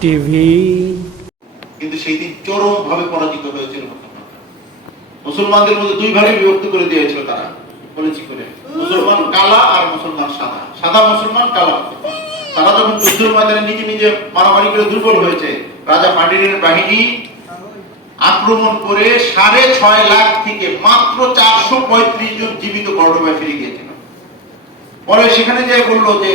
TV. কিন্তু সেই দিন চরম ভাবে পরাজিত হয়েছিল মুসলমানদের মধ্যে দুই ভাগে বিভক্ত করে দিয়েছিল তারা বলেছি করে। মুসলমান কালা আর মুসলমান সাদা। সাদা মুসলমান, কালা। তারা যুদ্ধের ময়দানে নিজে নিজে মারামারি করে দুর্বল হয়েছে, রাজা পাটিলের বাহিনী আক্রমণ করে সাড়ে ছয় লাখ থেকে মাত্র চারশো পঁয়ত্রিশ জন জীবিত কর্ডবায় ফিরে গিয়েছিল। পরে সেখানে যে বলল যে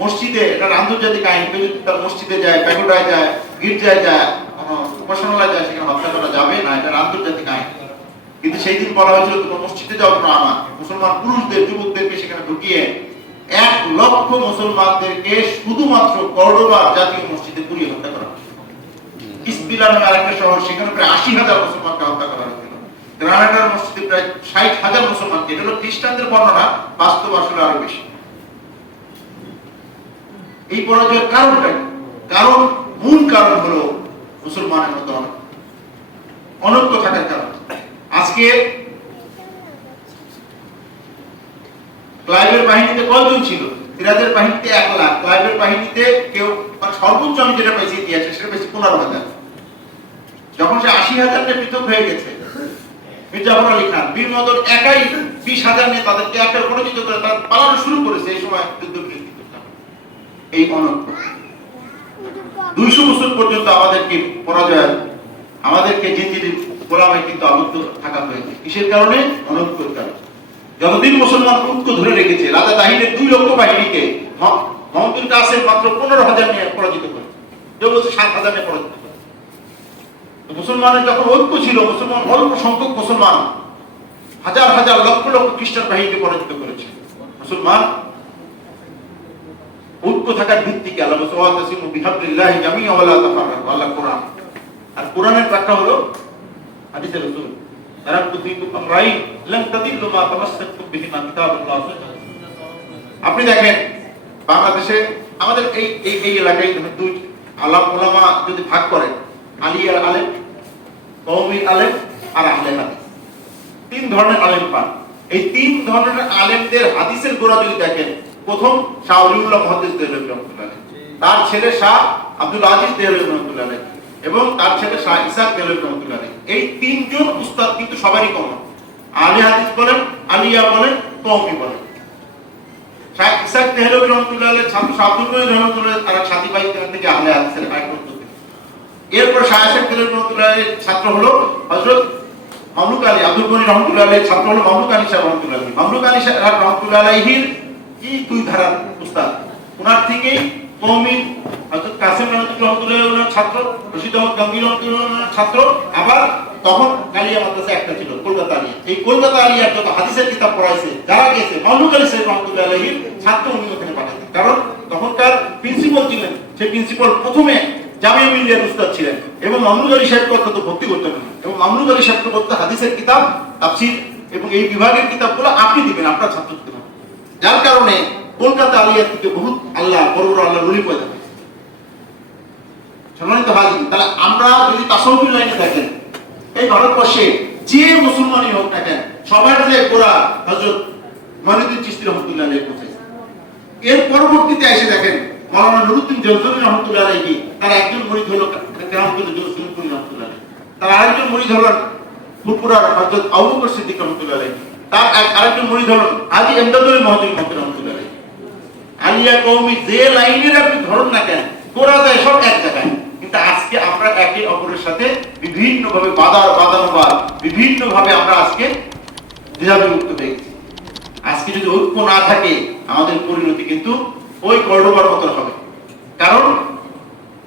মসজিদে, এটা আন্তর্জাতিক আইন তার মসজিদে যায়, প্যাগোডায় যায়, গির্জায় যায়, কোনো উপাসনালয় যায়, সেখানে হত্যা করা যাবে না, এটা আন্তর্জাতিক আইন কিন্তু সেই দিন বলা হয়েছিল, তোমার মসজিদে যাও তোমরা আমার। মুসলমান পুরুষদের, যুবকদেরকে সেখানে ঢুকিয়ে এক লক্ষ মুসলমানদেরকে শুধুমাত্র কর্ডোবা জাতীয় মসজিদে পুড়িয়ে হত্যা করা। নামে আরেকটা শহর, সেখানে প্রায় আশি হাজার মুসলমানকে হত্যা করা হয়েছিল। গ্রানাডার মসজিদে প্রায় ষাট হাজার মুসলমানকে, এটা হলো খ্রিস্টানদের বর্ণনা, বাস্তব আসলে আরও বেশি। এই পরাজয়ের কারণটা কারণ, মূল কারণ হলো মুসলমানের মতো অন- অনৈক্য থাকার কারণ। আজকে ক্লাইভের বাহিনীতে কয়জন ছিল? সিরাজের বাহিনীতে এক লাখ। ক্লাইভের বাহিনীতে কেউ মানে সর্বোচ্চ আমি যেটা পাইছি ইতিহাসে, সেটা পেয়েছি পনেরো হাজার। যখন সে আশি হাজার নিয়ে পৃথক হয়ে গেছে মির্জাফর আলী খান, বীর মদন একাই বিশ হাজার নিয়ে তাদেরকে একের পরিচিত করে, তারা পালানো শুরু করেছে এই সময় যুদ্ধ। এই অনন্ত। দুইশো বছর পর্যন্ত আমাদেরকে পরাজয়, আমাদেরকে জিঞ্জির গোলামে কিন্তু আবদ্ধ থাকা হয়েছে। কিসের কারণে? অনন্তর কারণে। যতদিন মুসলমান ঐক্য ধরে রেখেছে, রাজা তাহিরের দুই লক্ষ বাহিনীকে ম- মোহাম্মদুল কাসেম মাত্র পনেরো হাজার নিয়ে পরাজিত করে। বলছে সাত হাজার নিয়ে পরাজিত করে। মুসলমানের যখন ঐক্য ছিল, মুসলমান অল্প সংখ্যক মুসলমান হাজার হাজার লক্ষ লক্ষ খ্রিস্টান বাহিনীকে পরাজিত করেছে। মুসলমান ঐক্য থাকার ভিত্তিকে আল্লাহ মুসলমান বিহাবলিল্লাহি জামিআ ওয়ালা তাফাররাকু আল্লাহ কোরআন। আর কোরআনের ব্যাখ্যা হলো আপনি দেখেন, বাংলাদেশে আমাদের এই এই এই এলাকায় দুই আলাম ওলামা যদি ভাগ করেন, আলিয়ার আলেম, কওমি আলেম আর আহলে তিন ধরনের আলেম পান। এই তিন ধরনের আলেমদের হাদিসের গোড়া যদি দেখেন প্রথম শাহ মহাদিস দেহলভী রহমতুল্লাহ তার ছেলে শাহ আব্দুল আজিজ দেহলভী রহমতুল্লাহ এবং তার ছেলে শাহ ইসাক দেহলভী রহমতুল্লাহ। এই তিনজন উস্তাদ কিন্তু সবারই কমন আলী হাদিস বলেন, আলিয়া বলেন কওমি বলেন। শাহ ইসাক রহমতুল্লাহ ছাত্র আব্দুল রহমতুল্লাহ তারা সাথী ভাই থেকে আহলে হাদিসের এরপর শাহ শেখ দেহলভী রহমতুল্লাহ ছাত্র হলো হযরত মামলুক আলী আব্দুল গনি রহমতুল্লাহ ছাত্র হলো মামলুক আলী সাহেব রহমতুল্লাহ মামলুক আলী সাহেব রহমতুল্লাহ কি দুই ধারার উস্তাদ ওনার থেকেই কওমি হযরত কাসিম রহমতুল্লাহ আলাইহির ছাত্র, রশিদ আহমদ গঙ্গির ছাত্র, আবার তখন কালিয়া মাদ্রাসা একটা ছিল, কলকাতা আলিয়া। এই কলকাতা আলিয়ার যত হাদিসের কিতাব পড়াইছে যারা গেছে মামলুক আলী সাহেব রহমতুল্লাহ আলাইহির ছাত্র উনি ওখানে পাঠাতেন। কারণ তখনকার প্রিন্সিপাল ছিলেন, সেই প্রিন্সিপাল প্রথমে জামিয়া মিলিয়ার উস্তাদ ছিলেন এবং মামলুক আলী সাহেবকে অত্যন্ত ভক্তি করতেন। এবং মামলুক আলী সাহেবকে বলতে হাদিসের কিতাব, তাফসীর এবং এই বিভাগের কিতাবগুলো আপনি দিবেন, আপনার ছাত্র দিতে হবে যার কারণে কলকাতা আলিয়া থেকে বহুত আল্লাহ, বড় বড় আল্লাহ রুলি পয়দা সম্মানিত তাহলে আমরা যদি লাইনে দেখেন এই ভারতবর্ষে যে মুসলমানই হোক না কেন, সবার যে হজরত চিস্তি রহমতুল্লাহ পৌঁছেছে এর পরবর্তীতে এসে দেখেন, মৌলানা নুরুদ্দিন জলসরি রহমতুল্লাহ আলাইহি, তার একজন মরিদ হলো রহমতুল্লাহ তার আরেকজন মরিদ হলেন ফুরপুরার হযরত আবু বকর সিদ্দিক রহমতুল্লাহ আলাইহি। তার আরেকজন মরিদ হলেন হাজী এমদাদুল আলাইহি আলিয়া কৌমি যে লাইনের আপনি ধরুন না কেন যায় সব এক জায়গায়। কিন্তু আজকে আমরা একে অপরের সাথে বিভিন্ন ভাবে বাদানুবাদ বিভিন্ন ভাবে আমরা আজকে দ্বিধাবিভক্ত গেছি। আজকে যদি ঐক্য না থাকে, আমাদের পরিণতি কিন্তু ওই কর্ডোবার মতো হবে। কারণ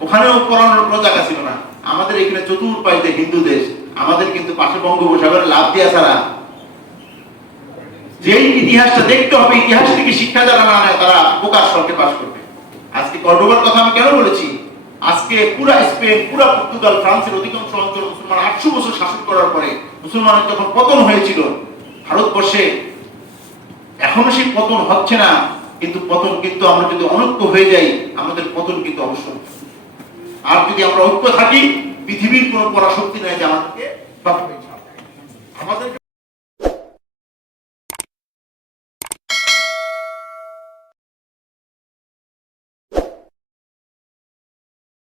ওখানেও পড়ানোর কোনো জায়গা ছিল না। আমাদের এখানে চতুর্পাইতে হিন্দু দেশ, আমাদের কিন্তু পাশে বঙ্গোপসাগরে লাভ দেওয়া ছাড়া যেই ইতিহাসটা দেখতে হবে, ইতিহাস থেকে শিক্ষা যারা না নেয় তারা প্রকাশ সরকে পাশ করবে। আজকে কর্ডোবার কথা আমি কেন বলেছি? আজকে পুরা স্পেন, পুরা পর্তুগাল, ফ্রান্সের অধিকাংশ অঞ্চল মুসলমান আটশো বছর শাসন করার পরে মুসলমানের যখন পতন হয়েছিল, ভারতবর্ষে এখনও সেই পতন হচ্ছে না, কিন্তু পতন কিন্তু আমরা যদি অনৈক্য হয়ে যাই, আমাদের পতন কিন্তু অবশ্যই আর যদি আমরা ঐক্য থাকি, পৃথিবীর কোনো পরাশক্তি নাই যে আমাদেরকে আমাদের